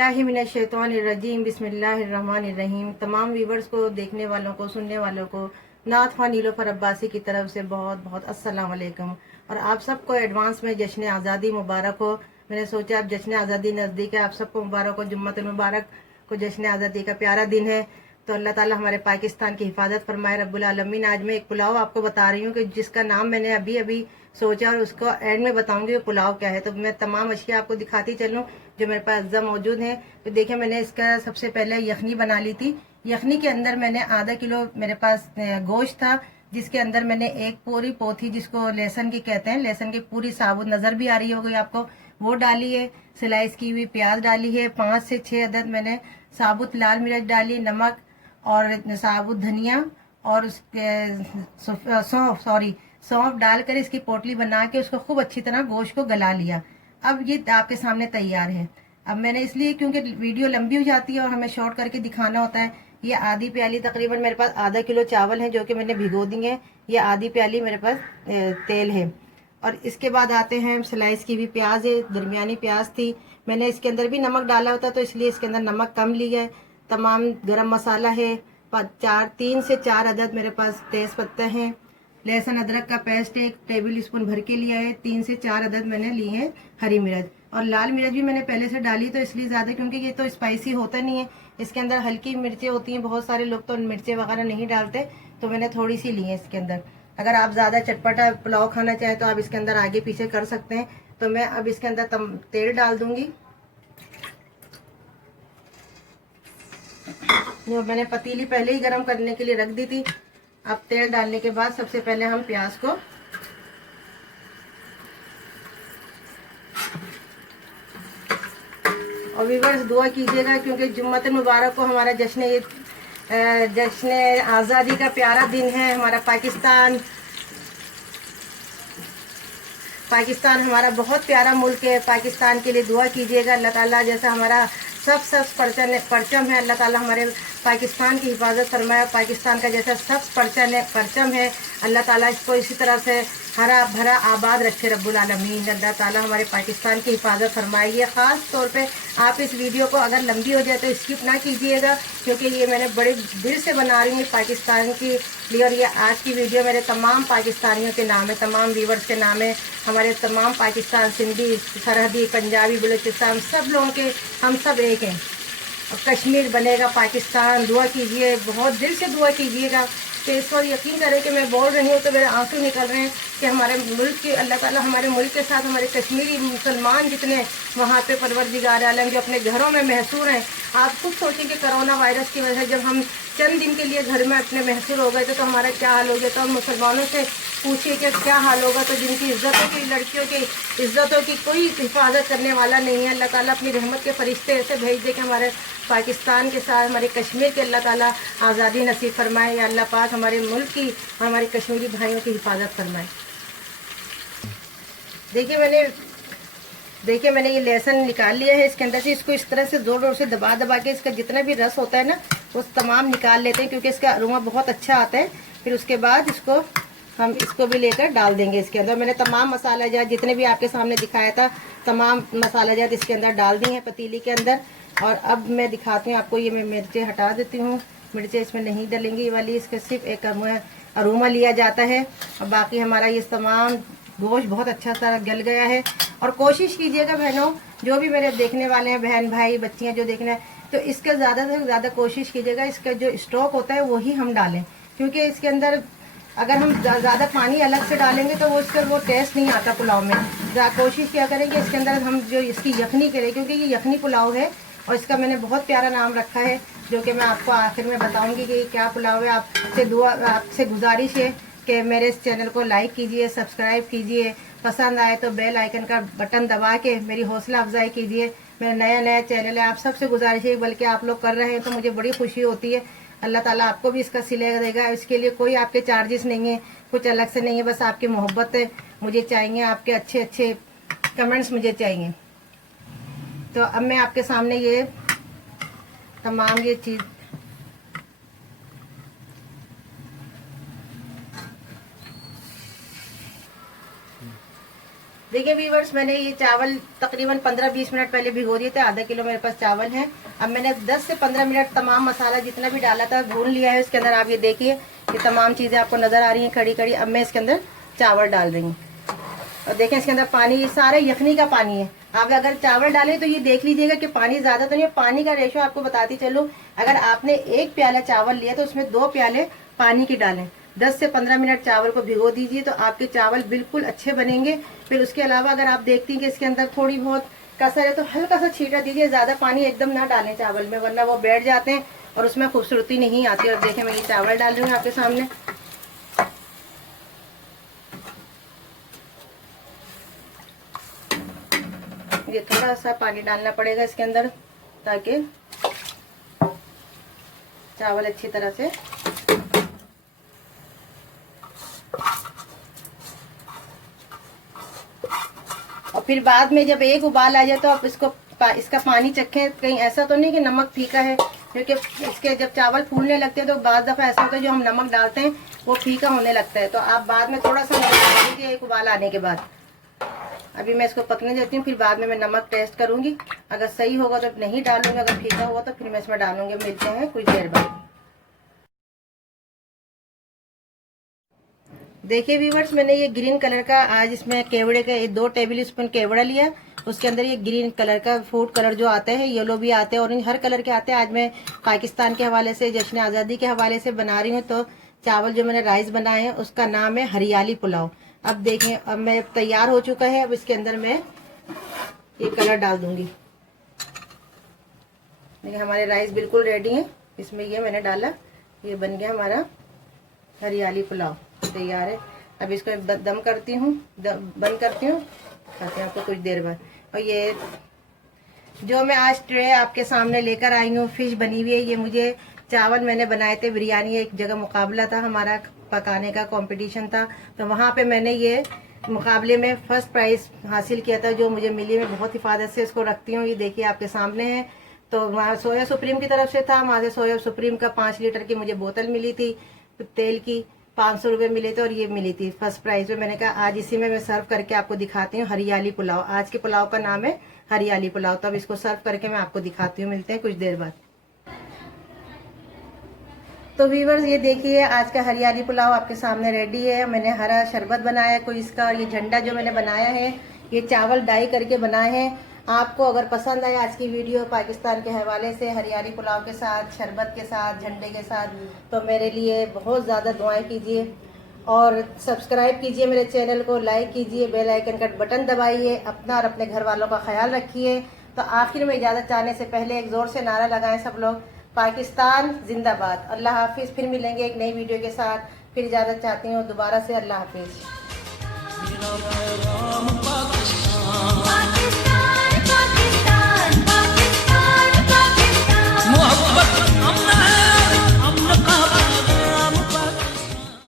औज़ुबिल्लाहिमिनश्शैतानिर्रजीम बिस्मिल्लाहिर्रहमानिर्रहीम। तमाम व्यूवर्स को, देखने वालों को, सुनने वालों को नात ख़्वान नीलोफ़र अब्बासी की तरफ से बहुत बहुत अस्सलाम वालेकुम। और आप सबको एडवांस में जश्न आज़ादी मुबारक हो। मैंने सोचा अब जश्न आज़ादी नज़दीक है, आप सबको मुबारक हो, जुम्मतुल मुबारक को। जश्न आज़ादी का प्यारा दिन है, तो अल्लाह ताला हमारे पाकिस्तान की हिफाजत फरमाए रब्बुल आलमीन। आज मैं एक पुलाव आपको बता रही हूँ कि जिसका नाम मैंने अभी अभी सोचा और उसको एंड में बताऊंगी वो पुलाव क्या है। तो मैं तमाम अशिया आपको दिखाती चलूँ जो मेरे पास अज्जा मौजूद हैं। तो देखिए, मैंने इसका सबसे पहले यखनी बना ली थी। यखनी के अंदर मैंने आधा किलो मेरे पास गोश्त था, जिसके अंदर मैंने एक पूरी पोथी, जिसको लहसुन की कहते हैं, लहसुन की पूरी साबुत नज़र भी आ रही होगी आपको, वो डाली है। स्लाइस की हुई प्याज डाली है। 5 से 6 अदद मैंने साबुत लाल मिर्च डाली, नमक और साबुत धनिया और उसके सौंफ डालकर इसकी पोटली बना के उसको खूब अच्छी तरह गोश्त को गला लिया। अब ये आपके सामने तैयार है। अब मैंने इसलिए, क्योंकि वीडियो लंबी हो जाती है और हमें शॉर्ट करके दिखाना होता है। ये आधी प्याली, तकरीबन मेरे पास आधा किलो चावल है जो कि मैंने भिगो दिए हैं। ये आधी प्याली मेरे पास तेल है। और इसके बाद आते हैं, स्लाइस की भी प्याज है, दरमियानी प्याज थी। मैंने इसके अंदर भी नमक डाला होता तो इसलिए इसके अंदर नमक कम लिया है। तमाम गरम मसाला है। 3 से 4 अदद मेरे पास तेज़ पत्ते हैं। लहसुन अदरक का पेस्ट 1 टेबल स्पून भर के लिया है। 3 से 4 अदद मैंने लिए हैं हरी मिर्च, और लाल मिर्च भी मैंने पहले से डाली तो इसलिए ज़्यादा, क्योंकि ये तो स्पाइसी होता नहीं है, इसके अंदर हल्की मिर्चें होती हैं। बहुत सारे लोग तो मिर्चें वगैरह नहीं डालते, तो मैंने थोड़ी सी ली है इसके अंदर। अगर आप ज़्यादा चटपटा पुलाव खाना चाहें तो आप इसके अंदर आगे पीछे कर सकते हैं। तो मैं अब इसके अंदर तेल डाल दूंगी। जो मैंने पतीली पहले ही गर्म करने के लिए रख दी थी। अब तेल डालने के बाद सबसे पहले हम प्याज को और व्यूअर्स दुआ कीजिएगा, क्योंकि जुम्मतुल मुबारक को हमारा जश्न आज़ादी का प्यारा दिन है। हमारा पाकिस्तान हमारा बहुत प्यारा मुल्क है। पाकिस्तान के लिए दुआ कीजिएगा। अल्लाह ताला जैसा हमारा सब परचम है, अल्लाह ताला हमारे पाकिस्तान की हिफाजत फरमाए। पाकिस्तान का जैसा सब परचम है, अल्लाह ताला इसको इसी तरह से हरा भरा आबाद रखे रब्बुल आलमीन। अल्लाह ताला हमारे पाकिस्तान की हिफाजत फरमाइए। ख़ास तौर पे आप इस वीडियो को अगर लंबी हो जाए तो स्किप ना कीजिएगा, क्योंकि ये मैंने बड़े दिल से बना रही हूँ पाकिस्तान के लिए। और ये आज की वीडियो मेरे तमाम पाकिस्तानियों के नाम है, तमाम व्यूवर्स के नाम है, हमारे तमाम पाकिस्तान, सिंधी, सरहदी, पंजाबी, बलूचिस्तान, सब लोगों के, हम सब एक हैं। और कश्मीर बनेगा पाकिस्तान। दुआ कीजिए, बहुत दिल से दुआ कीजिएगा। कि इस वक्त यकीन करें कि मैं बोल रही हूँ तो मेरे आंसू निकल रहे हैं कि हमारे मुल्क के, अल्लाह ताला हमारे मुल्क के साथ हमारे कश्मीरी मुसलमान जितने वहाँ पे परवरदिगार आलम जो अपने घरों में महसूर हैं। आप खुद सोचें कि कोरोना वायरस की वजह से जब हम चंद दिन के लिए घर में अपने महसूर हो गए तो हमारा क्या हाल हो गया। तो हम मुसलमानों से पूछिए कि क्या हाल होगा। तो जिनकी इज्जतों की, लड़कियों की इज्जतों की कोई हिफाजत करने वाला नहीं है, अल्लाह ताला अपनी रहमत के फरिश्ते ऐसे भेज दे कि हमारे पाकिस्तान के साथ हमारे कश्मीर के अल्लाह ताला आज़ादी नसीब फरमाए। या अल्लाह पाक हमारे मुल्क की, हमारे कश्मीरी भाइयों की हिफाजत फरमाए। देखिए मैंने ये लहसुन निकाल लिया है इसके अंदर से। इसको इस तरह से जोर जोर से दबा दबा के इसका जितना भी रस होता है ना, वो तमाम निकाल लेते हैं, क्योंकि इसका अरोमा बहुत अच्छा आता है। फिर उसके बाद हम इसको भी लेकर डाल देंगे इसके अंदर। मैंने तमाम मसाला जात जितने भी आपके सामने दिखाया था, तमाम मसाला जात इसके अंदर डाल दी हैं पतीली के अंदर। और अब मैं दिखाती हूँ आपको, ये मैं मिर्चें हटा देती हूँ। मिर्चें इसमें नहीं डलेंगी ये वाली, इसका सिर्फ एक अरोमा लिया जाता है। और बाकी हमारा ये तमाम गोश्त बहुत अच्छा सा गल गया है। और कोशिश कीजिएगा बहनों, जो भी मेरे देखने वाले हैं, बहन भाई बच्चियाँ जो देखना है, तो इसका ज़्यादा से ज़्यादा कोशिश कीजिएगा इसका जो स्टॉक होता है वही हम डालें, क्योंकि इसके अंदर अगर हम ज़्यादा पानी अलग से डालेंगे तो वो टेस्ट नहीं आता पुलाव में। कोशिश क्या करें कि इसके अंदर हम जो इसकी यखनी करें, क्योंकि ये यखनी पुलाव है और इसका मैंने बहुत प्यारा नाम रखा है, जो कि मैं आपको आखिर में बताऊंगी कि क्या पुलाव है। आपसे गुजारिश है कि मेरे इस चैनल को लाइक कीजिए, सब्सक्राइब कीजिए, पसंद आए तो बेल आइकन का बटन दबा के मेरी हौसला अफजाई कीजिए। मेरा नया चैनल है, आप सबसे गुजारिश है, बल्कि आप लोग कर रहे हैं तो मुझे बड़ी खुशी होती है। अल्लाह ताला आपको भी इसका सिला देगा। इसके लिए कोई आपके चार्जेस नहीं है, कुछ अलग से नहीं है, बस आपकी मोहब्बत है मुझे चाहिए, आपके अच्छे अच्छे कमेंट्स मुझे चाहिए। तो अब मैं आपके सामने ये तमाम ये चीज़ देखिए व्यूवर्स, मैंने ये चावल तकरीबन 15-20 मिनट पहले भिगो दिए थे। आधा किलो मेरे पास चावल है। अब मैंने 10 से 15 मिनट तमाम मसाला जितना भी डाला था भून लिया है। इसके अंदर आप ये देखिए, ये तमाम चीज़ें आपको नज़र आ रही हैं खड़ी खड़ी। अब मैं इसके अंदर चावल डाल रही हूँ और देखें इसके अंदर पानी, ये सारा यखनी का पानी है। आप अगर चावल डालें तो ये देख लीजिएगा कि पानी ज़्यादा तो नहीं है। पानी का रेशो आपको बताती चलूँ, अगर आपने 1 प्याला चावल लिया तो उसमें 2 प्याले पानी की डालें। 10 से 15 मिनट चावल को भिगो दीजिए तो आपके चावल बिल्कुल अच्छे बनेंगे। फिर उसके अलावा अगर आप देखती हैं कि इसके अंदर थोड़ी बहुत कसर है तो हल्का सा छींटा दीजिए। ज़्यादा पानी एकदम ना डालें चावल में, वरना वो बैठ जाते हैं और उसमें खूबसूरती नहीं आती। और देखें मैं ये चावल डाल रही हूँ आपके सामने। ये थोड़ा सा पानी डालना पड़ेगा इसके अंदर ताकि चावल अच्छी तरह से और फिर बाद में जब एक उबाल आ जाए तो आप इसका पानी चखें। कहीं ऐसा तो नहीं कि नमक फीका है, क्योंकि इसके जब चावल फूलने लगते हैं तो बाद दफ़ा ऐसा होता है जो हम नमक डालते हैं वो फीका होने लगता है। तो आप बाद में थोड़ा सा नमक डाल दीजिए एक उबाल आने के बाद। अभी मैं इसको पकने देती हूँ, फिर बाद में मैं नमक टेस्ट करूँगी। अगर सही होगा तो नहीं डालूंगी, अगर फीका होगा तो फिर मैं इसमें डालूंगी। मिलते हैं कुछ देर बाद। देखिए व्यूवर्स, मैंने ये ग्रीन कलर का आज इसमें केवड़े का 2 टेबल स्पून केवड़ा लिया। उसके अंदर ये ग्रीन कलर का फूड कलर जो आता है, येलो भी आते हैं, ऑरेंज, हर कलर के आते हैं। आज मैं पाकिस्तान के हवाले से, जश्न आज़ादी के हवाले से बना रही हूँ। तो चावल जो मैंने राइस बनाए हैं उसका नाम है हरियाली पुलाव। अब देखें, अब मैं तैयार हो चुका है। अब इसके अंदर मैं ये कलर डाल दूंगी। देखिए हमारे राइस बिल्कुल रेडी हैं। इसमें ये मैंने डाला, ये बन गया हमारा हरियाली पुलाव, तैयार है। अब इसको दम करती हूँ, बंद करती हूँ, खाते हैं आपको कुछ देर बाद। और ये जो मैं आज ट्रे आपके सामने लेकर आई हूँ, फिश बनी हुई है। ये मुझे चावल मैंने बनाए थे बिरयानी, एक जगह मुकाबला था हमारा, पकाने का कंपटीशन था, तो वहाँ पे मैंने ये मुकाबले में फर्स्ट प्राइज हासिल किया था, जो मुझे मिली। मैं बहुत हिफाजत से इसको रखती हूँ। ये देखिए आपके सामने है। तो वहाँ सोया सुप्रीम की तरफ से था, वहाँ से सोया सुप्रीम का 5 लीटर की मुझे बोतल मिली थी तेल की, 500 रुपये मिले थे और ये मिली थी फर्स्ट प्राइज में। मैंने कहा आज इसी में मैं सर्व करके आपको दिखाती हूँ हरियाली पुलाव। आज के पुलाव का नाम है हरियाली पुलाव। तो अब इसको सर्व करके मैं आपको दिखाती हूँ। मिलते हैं कुछ देर बाद। तो व्यूवर्स, ये देखिए आज का हरियाली पुलाव आपके सामने रेडी है। मैंने हरा शरबत बनाया कोई इसका, और ये झंडा जो मैंने बनाया है ये चावल डाई करके बनाए हैं। आपको अगर पसंद आए आज की वीडियो पाकिस्तान के हवाले से, हरियाली पुलाव के साथ, शरबत के साथ, झंडे के साथ, तो मेरे लिए बहुत ज़्यादा दुआएं कीजिए और सब्सक्राइब कीजिए मेरे चैनल को, लाइक कीजिए, बेल आइकन का बटन दबाइए। अपना और अपने घर वालों का ख्याल रखिए। तो आखिर में इजाज़त चाहने से पहले एक ज़ोर से नारा लगाएं सब लोग, पाकिस्तान जिंदाबाद। अल्लाह हाफिज़। फिर मिलेंगे एक नई वीडियो के साथ। फिर इजाज़त चाहती हूँ दोबारा से। अल्लाह हाफिज़।